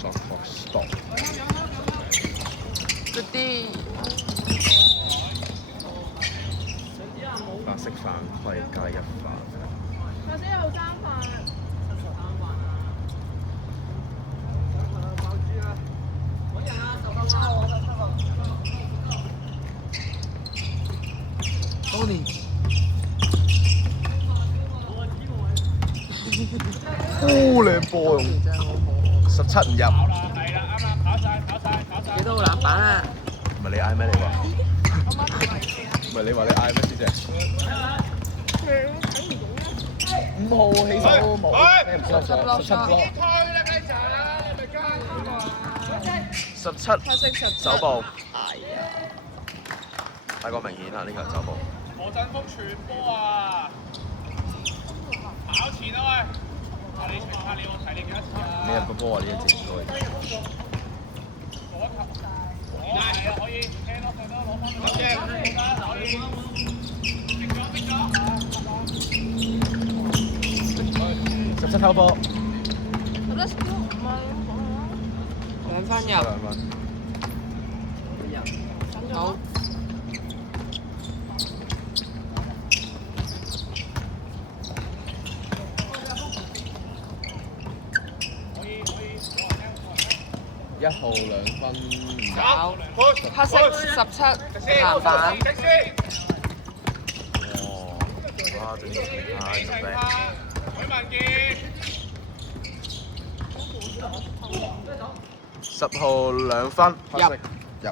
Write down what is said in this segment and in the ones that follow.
stop。嗰啲白色飯規加1飯。頭先有3飯。Tony。靚波用17唔入。幾多個籃板啊？唔係你嗌咩？你話？唔係你話你嗌咩師姐？5號起手冇，咩唔錯17 block。17手部。太過明顯啦！呢個手部。何振福傳波啊！跑前啊喂！你傳下你，我睇你幾多次啊？你入個波啊！呢一節應該。做一球。係啊，可以。聽咯，聽咯，攞翻嚟。可以。17偷波。2分入。2分。好。1號2分。搞。黑色17籃板。哇！整到太準備。許文傑。10號2分。黑色入。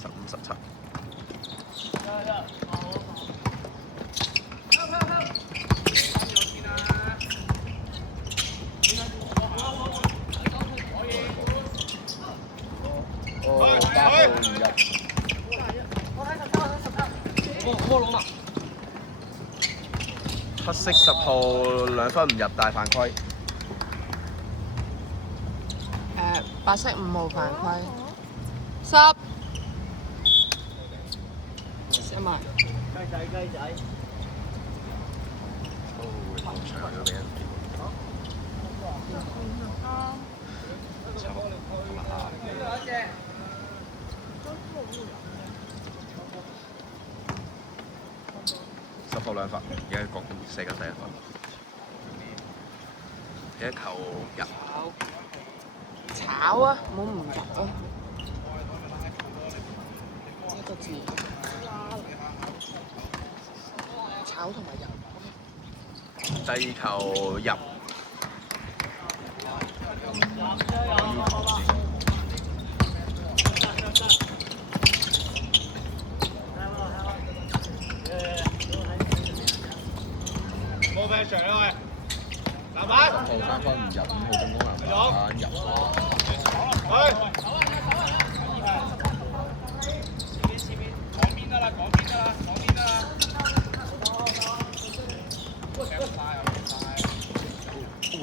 15、17。8號唔入。黑色10號2分唔入，大犯規。白色5號犯規。10。射埋。雞仔。後場要俾人跌。10號2分，而家講射緊第1分。一球入。炒啊！冇唔入啊！一個字。炒同埋入。第2球入。冇咩上啦喂！籃板。10號3分唔入，5號進攻籃板入。講邊得啦，講邊得啦，講邊得啦。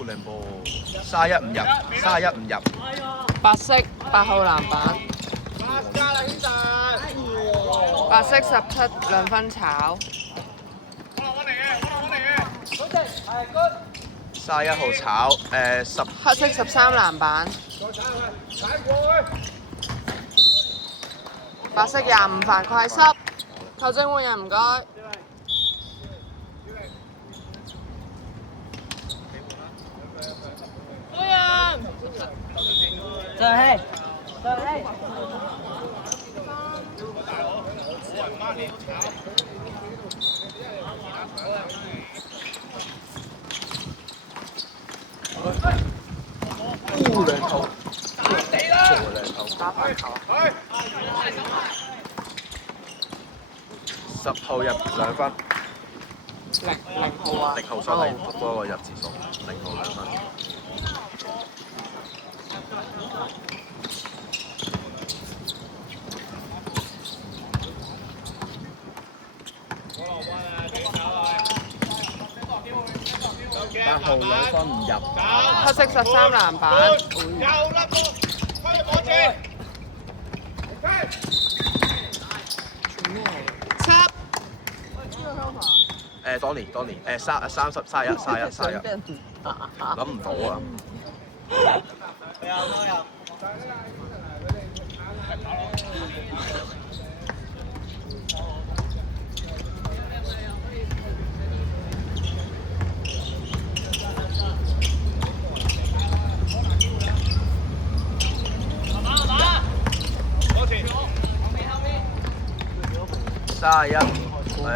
靚波，31唔入，31唔入。白色8號籃板。白色17 2分炒。31號炒，10。黑色13籃板。白色25犯規10。球證換人唔該。再氣。兩球。打反球。10號入2分。0號啊。0號sorry，讀多個入字數。0號2分。8號2分唔入。黑色13籃板。7。Donny，31，諗唔到啊！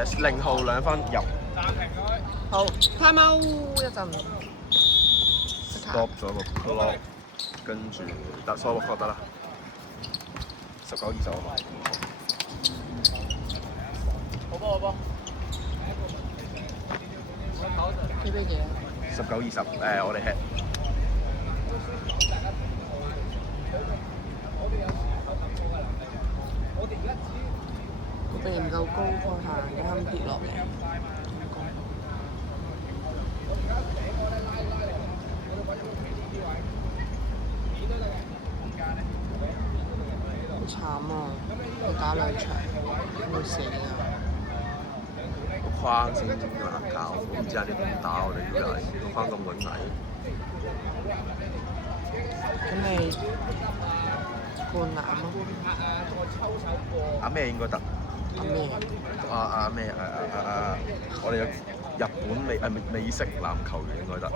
310號2分入。好，time out 一陣。 stop 咗個 clock， 跟住得 stop 個 clock 得啦。19-20啊嘛。好波好波。呢啲嘢。19-20我哋 hit。個鼻唔夠高，個下啱啱跌落嚟。好慘啊！要打2場，會死啊！個框先難搞，唔知人哋點打我哋呢個係個框咁撚矮。咁咪半籃咯。阿咩應該得？阿咩？阿咩？我哋有日本美式籃球員應該得，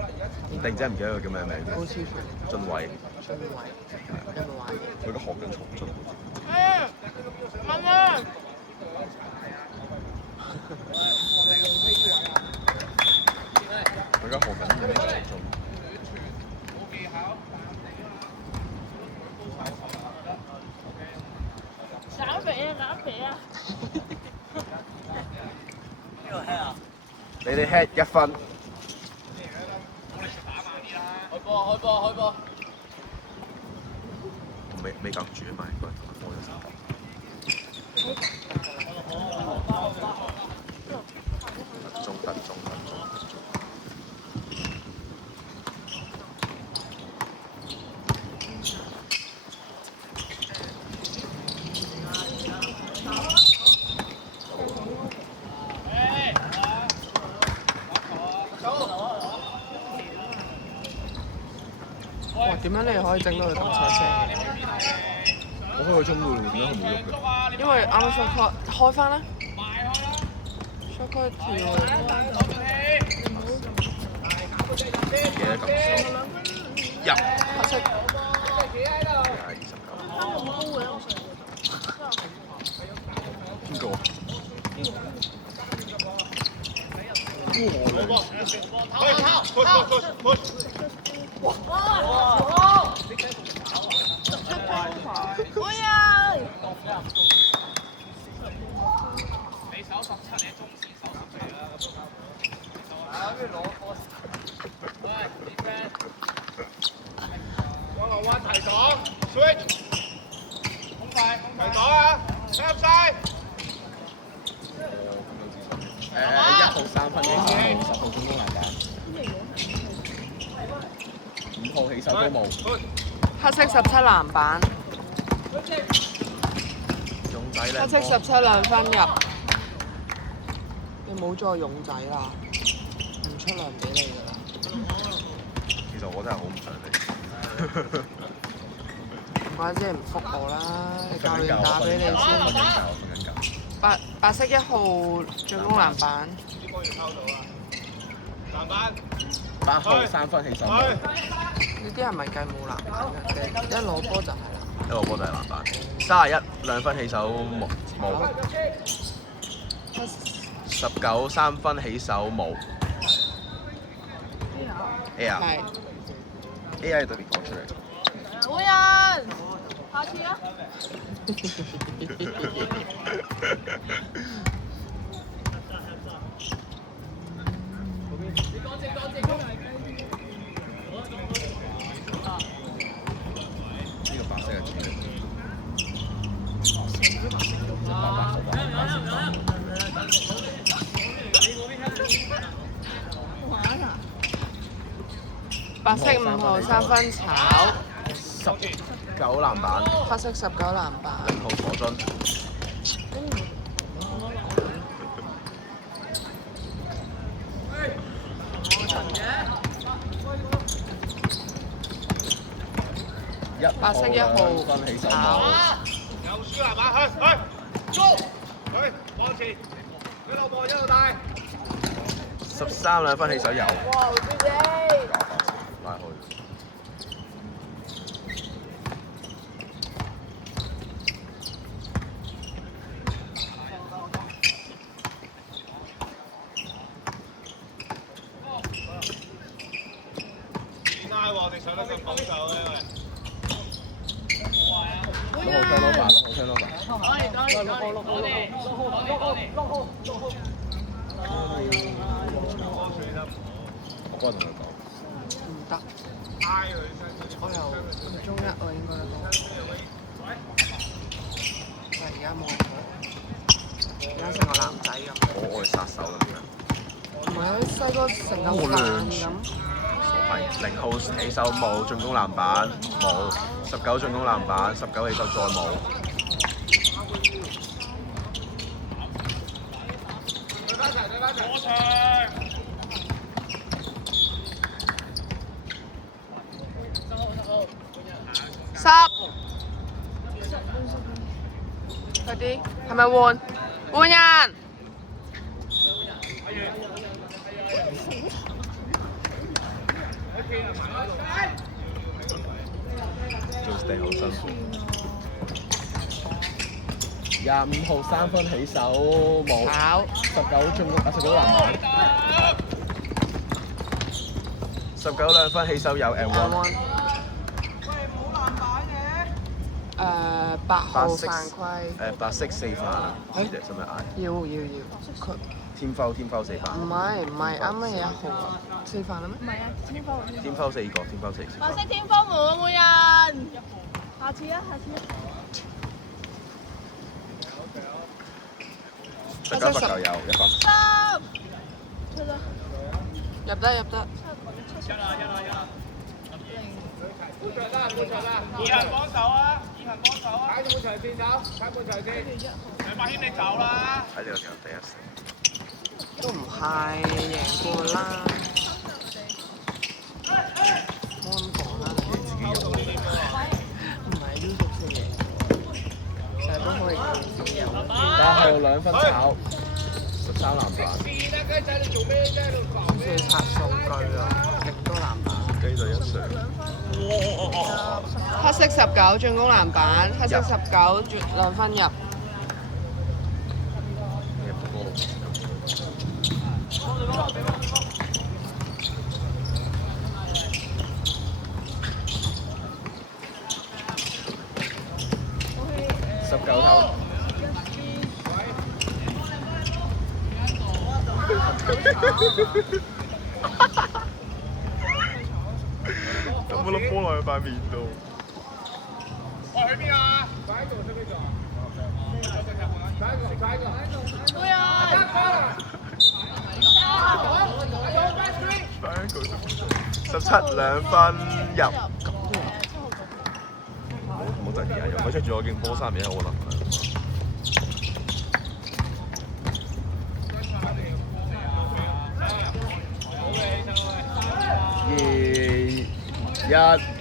突然之間唔記得佢叫咩名。高超全。俊偉。俊偉。有冇玩？佢而家學緊重進。問啊！佢而家學緊重進。減肥啊！減肥啊！你哋 head 1分。開波！開波！開波！未夾住啊嘛，應該我有時間。中。哇！點樣你可以整到佢咁車聲？我開個鐘咯，點解佢冇喐嘅？因為啱啱 shot clock 開翻啦 ，shot clock 跳幾多咁入黑色。邊個？會啊！你手17，你中線手14啦。喂 defend 1號1提檔 switch， 控快提檔啊 ，left side。1號3分嘅10號進攻籃板，5號起手都冇。黑色17籃板，勇仔咧，黑色172分入。你冇再勇仔啦，唔出糧俾你㗎啦。其實我真係好唔想你。唔怪之你唔覆我啦，你教練打俾你先。白色1號進攻籃板。籃板。 8號3分起手。呢啲係咪計冇籃板嘅？一攞波就係啦。一個波就係籃板。31 2分起手冇。19 3分起手冇。A 啊係。 A 喺對面講出嚟。會啊！下次啊！呢個白色嘅主力。白色5號3分炒。 19籃板。黑色19籃板。0號火樽。白色1號分起手炒有輸係嘛？去，去，往前，一路望一路帶。 13兩分起手有，哇，好啲啫！拉開。拉喎，我哋上得咁保守咧，好聽老闆，好聽老闆。我幫同佢講。唔得，我又中1喎應該都。但係而家冇我，而家成個男仔咁。我愛殺手咁樣。唔係啊，細個成個男咁。係0號起手冇，進攻籃板冇，19進攻籃板，19起手再冇。過場。 10，快啲，係咪換？換人。做 stay 好辛苦。25號3分起手冇炒，19進攻19籃板，19 2分起手有 and one。 8號犯規。白色4犯啊！使唔使嗌？要。佢天摟4犯。唔係，啱啱有1號啊，4犯啦咩？唔係啊，天摟天摟4個，天摟4個。白色天摟門每人。下次啊。 19罰球有1分。出啦。入得。二行幫手啊！睇住本場線走，睇本場線。梁柏謙你走啦！喺呢個時候第一都唔係贏過啦。冇咁講啦，你自己有冇？唔係呢個先贏過，成日都可以自己有。8號2分炒，13籃板。線啊，雞仔你做咩啫？喺度講咩？要刷數據啊，極多籃板。雞仔1上。黑色19進攻籃板，黑色19 2分入。19偷。有冇粒波落去塊面度？喂，去邊啊？擺喺度，識唔識做啊？每人。 17 2分入。唔好得意啊！又佢出住我件波衫，而家我諗。2、1。